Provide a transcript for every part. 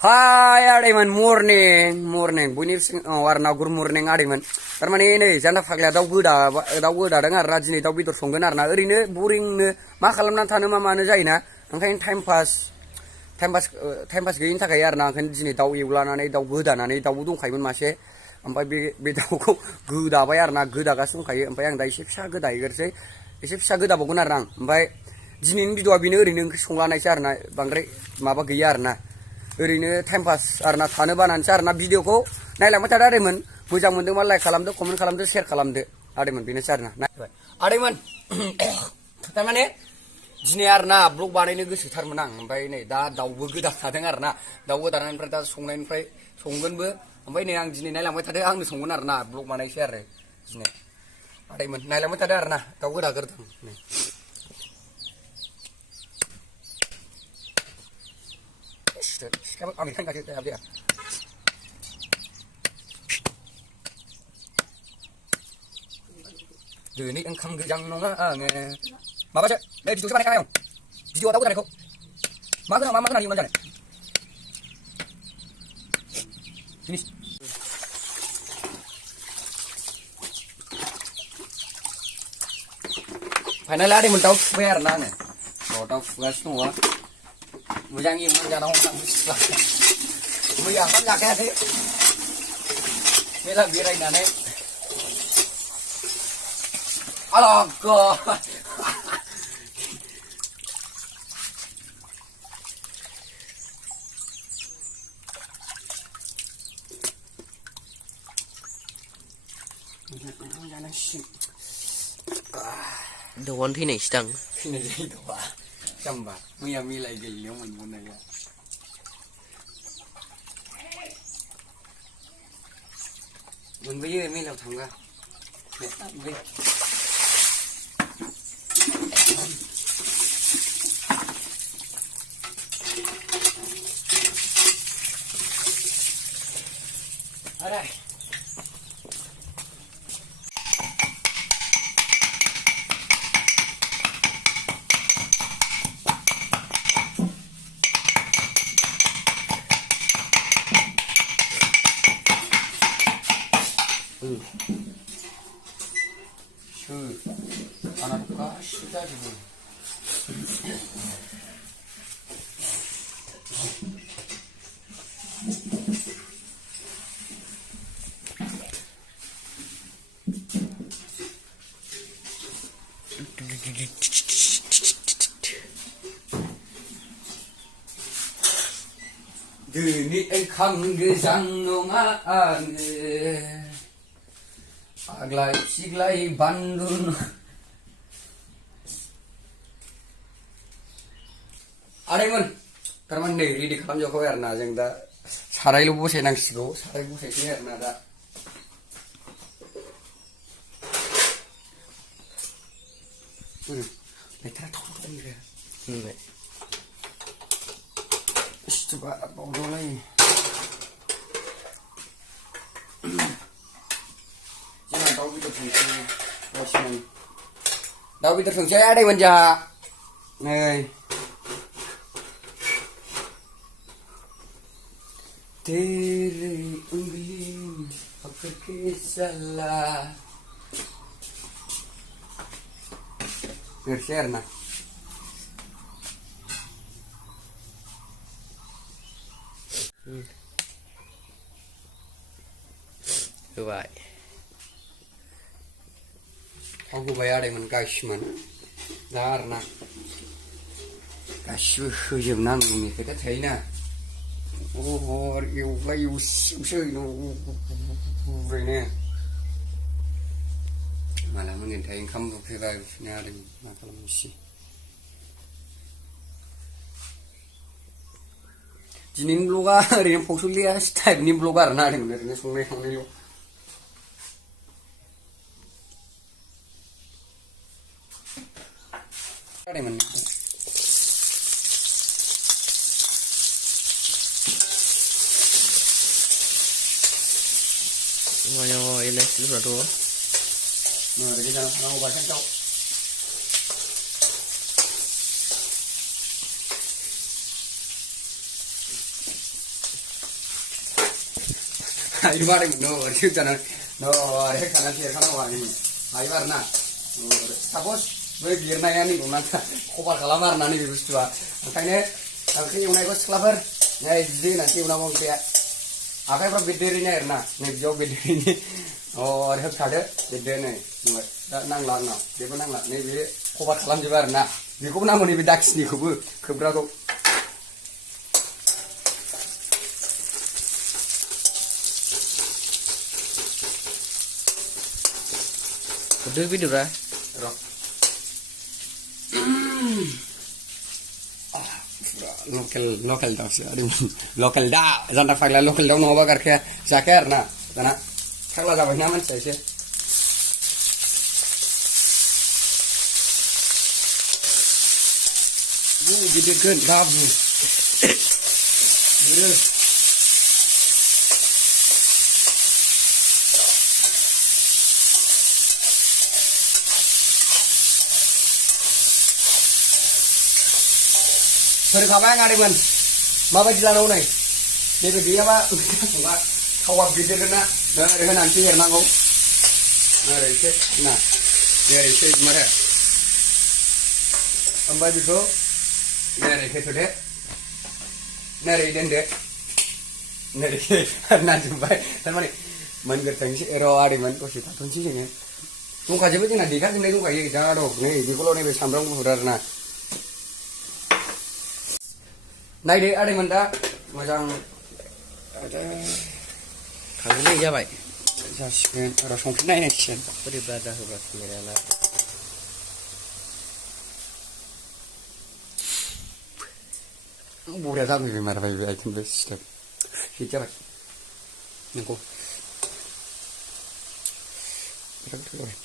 Hai Ademan, morning. Bunyi warna gur morning Ademan. Tarmane ini janda fakla daw goda dengan rajini daw bidur songgon arna. Erine boring ne ma खालामना थानो मा मानो जायोना. ओंखायनो time pass गैयिनि थाखाय आरोना ओंखायनो दिनै दाउ एवलानानै दाउ गोदानानै दाउबो दंखायोमोन मासे. ओमफ्राय बे दाउखौ गोदाबाय आरोना गोदागासिनो दंखायो. ओमफ्राय आं दा एसे फिसा गोदाहैग्रोसै. एसे फिसा गोदाबावगोन आरो आं. ओमफ्राय दिनैनि भिडिअआ बेनो ओरैनो ओंख्रि संलानायसो आरोना बांद्राय माबा गैया आरोना. ओरैनो टाइम पास आरोना थानो बानानैसो आरोना भिडिअखौ नायलांबाय थादो आदैमोन मोजां मोनदोंबा लाइक खालामदो कमेन्ट खालामदो शेयार खालामदो आदैमोन बेनोसै आरोना नायबाय आदैमोन थारमाने दिनै आरोना ब्लग बानायनो गोसोथारमोन आं ओमफ्राय नै दा दाउबो गोदाखादों आरोना दाउ गोदानायनिफ्राय दा संनायनिफ्राय संगोनबो ओमफ्राय नै आं दिनै नायलांबाय थादो आंनो संगोन आरोना ब्लग बानायसै आरो दिनै आदैमोन नायलांबाय थादो आरोना दाउ गोदाग्रोदों नै Sekarang ambil kasih saya dia. Ini engkang gejang nonga nge. Maba sih? Video siapa nih kayong? Video tahu kan kok? Mama kenal gimana nih? Finish. Final ada mun tahu fair nana. Kalau tahu fair semua. Mujang im jangan ngomong Islam. Mujang kan enggak kayak sih. Mila birai nane. Alaga. Doan thì này tăng. Thì này gì đó à? Chăm bà, bây mi lại gì nếu mình muốn này à? Mình bây giờ mi làm thằng ra. Mẹ tạm đi. Ở đây. Anakka sudah juga. Dini engkang gejang nongaan aglai siglai bandun Ademan karena diri di kalam Jokowi arna yang da sarai lu bose nang sigo sarai bose sih arna da betra tolong dia coba apa udah lagi jangan tahu kita fungsi washing tahu kita fungsi ada manja nih तेरे उंगली पकड़ के चला फिर share ना Vậy. Aku bayar dengan cash mana? Dar na. Cash hujung nang ini kita thấy nè. Oh, yêu chơi nó vậy nè. Mà làm mình thấy không phải vào nhà đi mà làm gì. Jinin bloga, ini fokulia style ini bloga na ini sungai lo. Ada mana? Mau ini lu tuh. Nah, jadi jangan mau baca cok. हायोबा आदैमोन ओरै होजानानै ओरै होखानानै सेरखानांगौ आरो हायोबा आरो ना suppose बै गिरनाया नै दंना कभार खालामो आरो ना नैबे बुस्थुआ ओंखायनो ओंख्रि एवनायखौ सिख्लाफोर नै बिदि होनानैसो एवनांगौ ओंख्रिया आखाइफ्रा बेरदेरैनो आरो ना नै बिदियाव बेरदेरैनो ओरै होबथादो बेरदो नै बुंबाय दा नांला आंनाव जेबो नांला नैबे कभार खालामजोबो आरो ना बेखौबो नांगौ नैबे दाखिनिखौबो खोबग्राखौ Udah bener र' लकेल दाउसो आदैमोन लकेल दा जान्दा फाग्ला लकेल दाउ नङाबा गारखाया जाखाया आरो ना दाना फाग्ला जाबायना मानसिया एसे गिदिरगोन बाबु गिदिर फोरोंखाबाय आं आदैमोन माबायदि लानांगौ नै नैबे गैयाबा संबा थावा गिदिरगोन ना ओरै होनानैसो एरनांगौ ओरै एसे ना ओरै एसे मारे ओमफ्राय बेखौ ओरै होथ'दो ओरै दोनदो ओरै नांजोबबाय थारमाने मोनगोरथोंसै र' आदैमोन दसे थाथ'नोसै जोङो दंखाजोबो जोंना देखाजोबनाय दंखायो जा दं नै बेखौल' नैबे सामब्राम गुफुर आरो ना नायदो आदैमोन दा मोजां Kagak jabai. जासिगोन र' संख्रि नायनांसिगोन Beri berada beras merah. बरिया जाबाय मारबाय बे आइटेमबो सिथाब हिट जाबाय नंगौ बिराद गोथाव जाबाय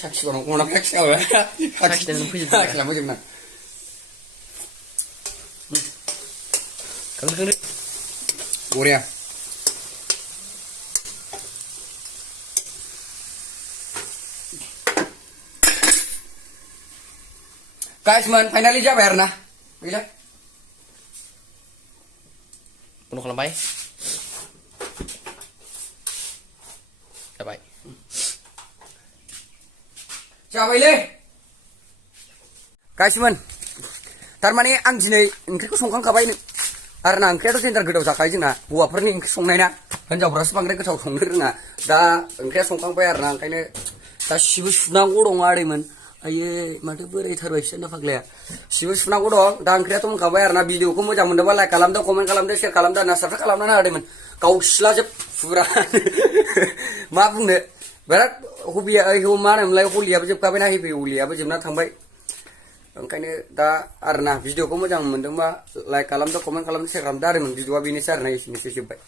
साखिबावनांगौ अनाखौ साखिनांगौ साखिलांफोजोबना Kagak बरिया गाइसमोन फाइनालि जाबाय आरो ना गैला Penuh kelampai. Jabai. जाबायलै गाइसमोन थारमाने आं दिनै ओंख्रिखौ संखांखाबाय आरो ना ओंख्रियाथ' जेनदार गोथाव जाखायो जोंना हौवाफोरनि ओंख्रि संनाय ना हिनजावफ्रासो बांद्राय गोथाव संनो रोङा दा ओंख्रिया संखांबाय आरो ना ओंखायनो दा सिबो सुनांगौ दं आदैमोन आयै माथो बोरायथारबायसो ना फाग्लाया सिबो सुनांगौ दं दा ओंख्रियाथ' मोनखाबाय आरो ना भिडिअखौ मोजां मोनदोंबा लाइक खालामदो कमेन्ट खालामदो शेयार खालामदो आरो ना साबस्क्राइब खालामना होदोंमोन गाव सिलाजोब फुरा मा बुंनो बिराद हबिया मा होनोमोनलाय हलियाबो जोबखाबायना हेपि हलियाबो जोबना थांबाय ओंखायनो दा आरो ना भिडिअखौ मोजां मोनदोंबा लाइक खालामदो कमेन्ट खालामदो शेयार खालामदो आरो भिडिअआ बेनोसै आरो ना एसेनोसै जोब्बाय